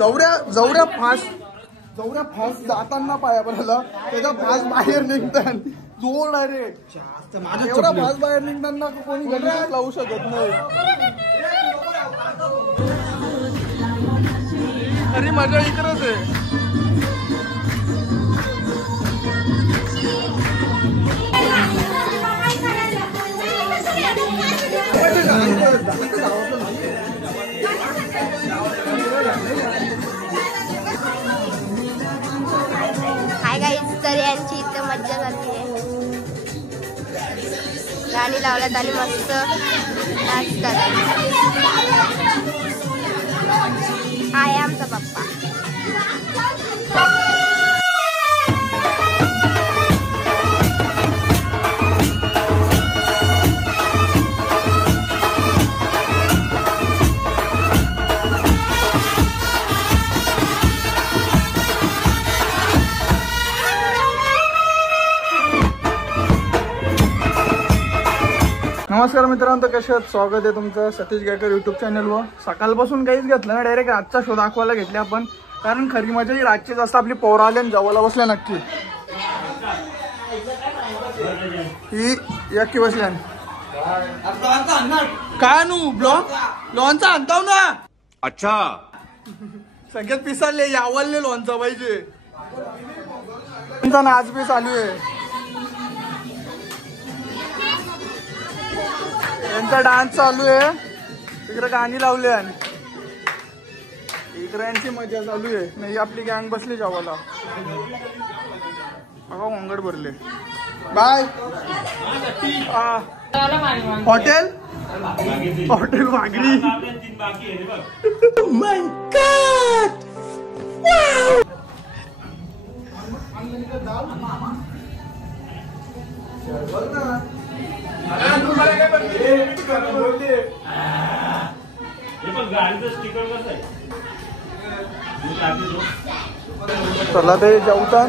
जवऱ्या fast जाताना पाया पडायला त्याचा फास्ट बाहेर निघतात जोर डायरेक्ट एवढा फास्ट बाहेर निघताना कोणी गणपती लावू शकत नाही. अरे मजा इकडच आहे. हाय गाईज, तर यांची इथं मज्जा झाली आहे. गाणी लावल्यात आणि मस्त नाचतात. हाय आमचा पप्पा. नमस्कार मित्रांनो, कसे आहात? स्वागत आहे तुमचं सतीश गायकर यूट्यूब चॅनलवर. सकाळपासून काहीच घेतलं ना, डायरेक्ट रातचा शो दाखवायला घेतले आपण. कारण खरी मजा ही रातचीच असतं. आपली पोरं आले आणि जवळला बसल्या नक्की ही यक्की बसल्या. काय नू ब्लॉक लॉनचा आणताव ना. अच्छा संकेत पिसाले यावलले लॉनचा पाहिजे. त्यांचा नाच बी चालू आहे. यांचा डान्स चालू आहे. इकडे गाणी लावली आणि इकडे यांची मजा चालू आहे. नाही आपली गँग बसली जेवायला. बघा वंगड भरले. बाय. हॉटेल वागडी. माय गॉड. चला ते जेवतात.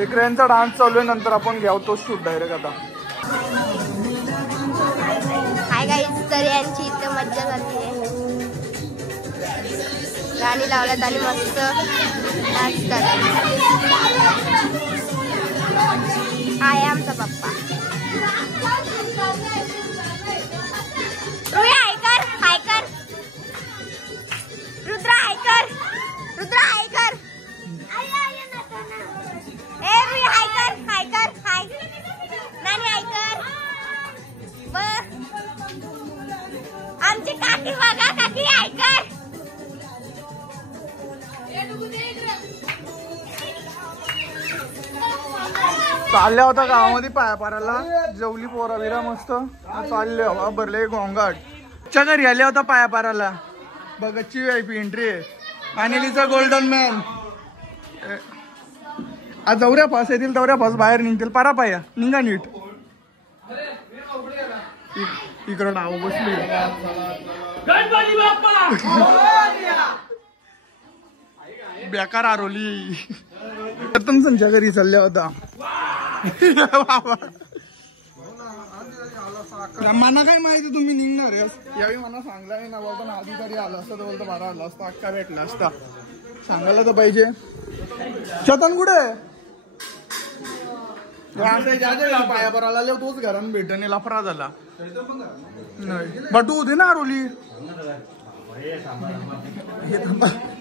इकडे यांचा डान्स चालू आहे. नंतर आपण घ्यावतो शूट डायरेक्ट. आता हाय गाईज, तर यांची इथं मज्जा झाली आहे. गाणी लावल्यात आणि मस्त नाचतात. हाय आमचा पप्पा. रुद्रा हाय कर. ए रुई हाय कर. नानी हाय कर. आमची काकी बघा, काकी हाय कर. चालल्या होता गावामध्ये पाया पारायला. जेवली पोरा बिरा मस्त चालले. हवा भरले गोंगाट. च्या घरी आल्या होता पाया पारायला. बघची VIP एंट्री आहे. फायनलीचा गोल्डन मॅन. आज जवऱ्या फास येतील तेवढ्या फास बाहेर निघतील. पारा पाया निघा नीट. इकडं नाव बसली. बेकार आरोली. संच्या घरी चालल्या होता. मला काय माहिती तुम्ही निघणार यावेळी. मला सांगलाय ना बाबा. पण आधी तरी आला असता तर बोलतो बरा आला असता. अक्का भेटला असता. सांगायला तर पाहिजे. चेतन कुठे पाया बराला आले तोच घरान भेटणे लफरा झाला. बटू होते ना आरोली.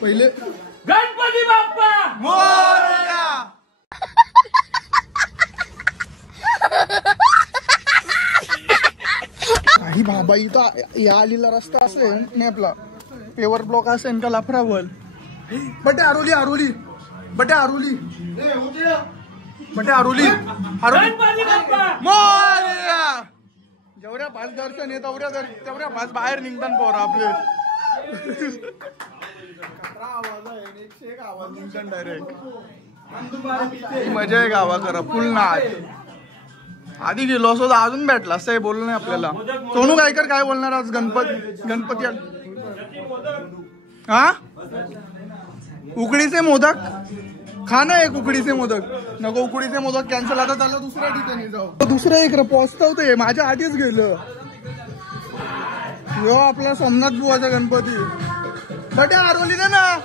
पहिले गणपती बाप्पा मोरया. काही बाबा इथं या आलेला रस्ता असेल नाही आपला. पेवर ब्लॉक असेल का लफरावर. बटे आरोली मोरया. जेवढ्या पाच दर्शन आहे तेवढ्या पाच बाहेर निघतात पोरं आपले. आवाज निघतात डायरेक्ट. मजा आहे गावा करा फुल नाच. आधी गेलो असो तर अजून भेटला असं बोललो नाही आपल्याला. सोनू गायकर काय बोलणार आज गणपती हा. उकडीचे मोदक खा ना. एक उकडीचे मोदक नको. उकडीचे मोदक कॅन्सल. आता त्याला दुसऱ्या ठिकाणी जाऊ. दुसऱ्या इकडे पोहोचतवते. माझ्या आधीच गेलं. यो आपला सोमनाथ बुवाचा गणपती. बटे आरोली ना.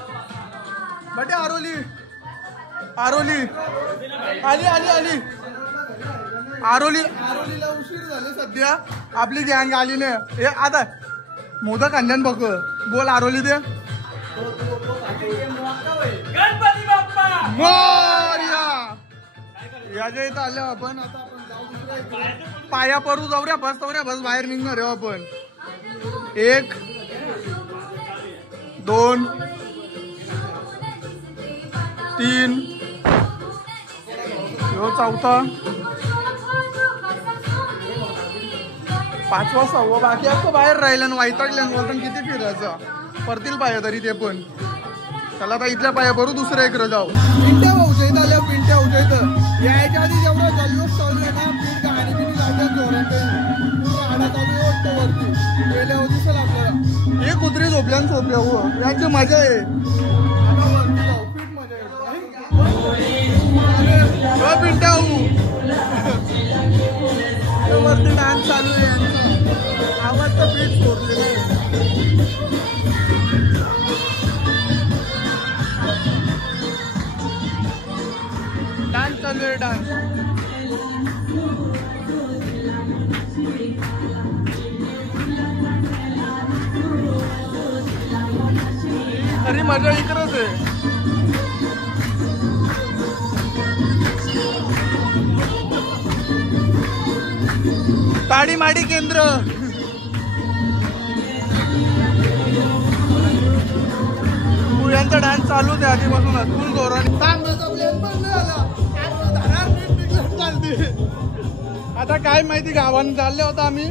बटे आरोली आरोली आली आली आली आरोलीला उशीर झाले सध्या. आपली गँग आली नाही. हे आता मोदक आणल्यान बघ. बोल आरोली दे. गणपती बाप्पा मोरया. याच्या इथं आल्या आपण. आता आपण जाऊ दुसऱ्या इकडे. पाया पडू जाऊऱ्या बस बाहेर निघणार आहे आपण. 1 2 3 ह्यो चौथा 5वा 6वा बाकी असं बाहेर राहिलं आणि वैतागल्यान बोलताना किती फिरायचं. परतील पाया तरी ते पण. चला आता इथल्या पाया भरू दुसऱ्या इकडे जाऊ. पिंट्या भाऊच्या इथं आल्या. पिंट्या भाऊच्या इथं यायच्या आधी जेवढा जल्लोष चालू आहे ना. पीठ गाणी बिणी लावतात जोरात. गाडा चालू आहे वरती गेल्यावर दिसेल आपल्याला. हे कुत्री झोपल्यान झोपल्या हो. यांची मजा आहे. आता वरती जाऊ. पीठ मजा आहे. पिंट्या भाऊ वरती डान्स चालू आहे यांचा. आवाज तर पीठ सोडलेला आहे. डान्स चालू आहे. डान्स अरे मजा इकडंच आहे. ताडी माडी केंद्र. यांचा डान्स चालूच आहे आधीपासूनच फुल जोराने. आता काय माहिती गावान चालले होता आम्ही.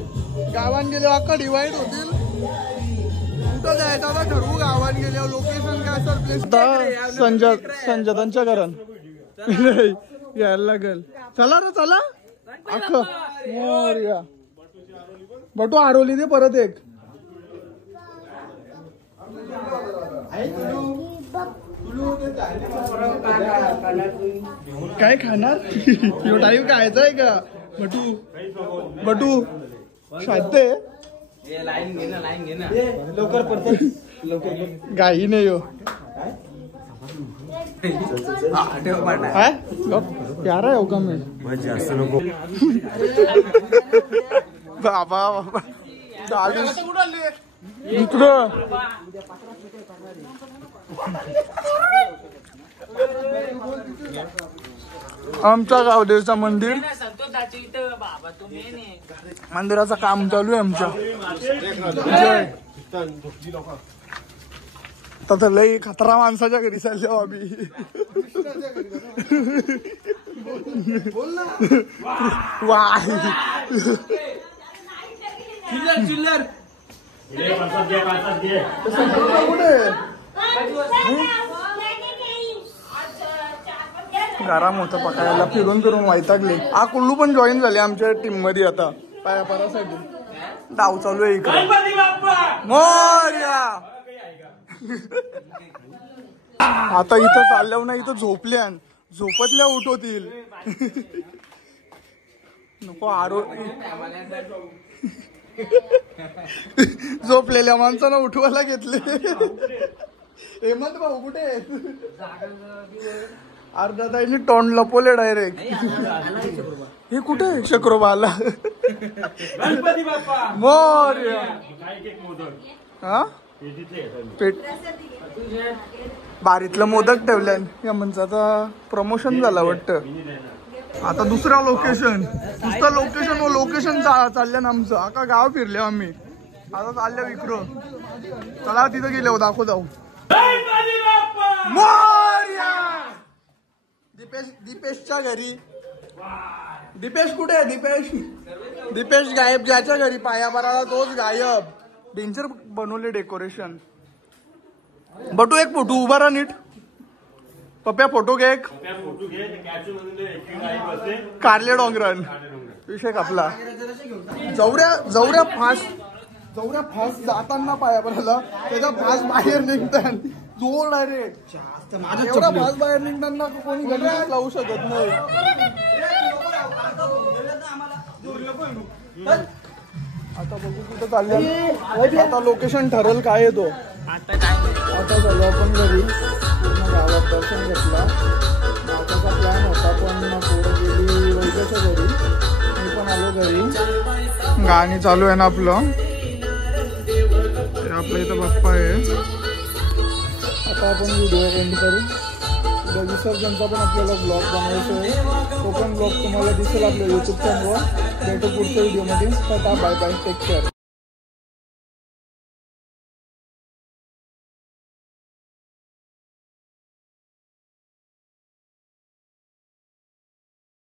गावान गेल्यावर अख्खा डिवाइड होतील. कुठं जायचं आता ठरवू. गावान गेल्यावर लोकेशन काय असेल प्लेस. संजतांच्या घरान यायला लागेल. चला रे चला. अख्खं मोरया. बटू आरोली दे परत एक. काय खाणार. टाईम खायचा आहे का बटू शांते लवकर पडत लवकर गाई नाही हो. यार आहे का मी बाबा इकडं आमच्या गावदेवचा मंदिर. मंदिराचं काम चालू आहे आमच्या. तर लई खतरा माणसाच्या घरी चालले आम्ही. वाय चिल्लर गरम होतं पकायला. फिरून फिरून वैतागले. आ कुल्लू पण जॉईन झाले आमच्या टीम मध्ये. आता पायापारासाठी डाव चालू आहे इकडे. मोरया. आता इथं चालल्यावर ना इथं झोपल्या. झोपतल्या उठवतील. नको आरो. झोपलेल्या माणसानं उठवायला घेतले. हेमंत भाऊ कुठे अर्धा ताईने तोंड लपवले डायरेक्ट. हे कुठे शक्रोबाला. मोरया. हा पेट बारीतलं मोदक ठेवल्या. या म्हणजे आता प्रमोशन झालं वाटतं. आता दुसरं लोकेशन. नुसतं लोकेशन चालल्या ना आमचं. अख्खा गाव फिरले आम्ही. आता चालल्या विक्रो. चला तिथं गेले दाखव जाऊ. मोरया. दीपेशच्या घरी. दीपेश कुठे आहे. दीपेश गायब. ज्याच्या घरी पाया भराला तोच गायब. डेंजर बनवले डेकोरेशन. बटू एक फोटो उभा राहा नीट. पप्प्या फोटो घे एक. कारले डोंगरान विषय कापला. जवऱ्या फास्ट जाताना पाया भरायला त्याचा फास्ट बाहेर निघतात. जोर डायरेक्ट. एवढा फास्ट बाहेर निघताना कोणी गणपती लावू शकत नाही. आता बघू कुठं चाललं. आता लोकेशन ठरेल काय येतो. आता झालं आपण घरी. पूर्ण गावात गाणी चालू आहे ना आपलं. ते आपल्या इथं बाप्पा आहे. आता आपण व्हिडिओ एंड करू. उद्या विसर्जनचा पण आपल्याला ब्लॉग बनवायचा आहे. तो पण ब्लॉग तुम्हाला दिसेल आपल्या यूट्यूब चॅनलवर. भेटू पुढच्या व्हिडिओमध्ये. Tata bye bye, take care.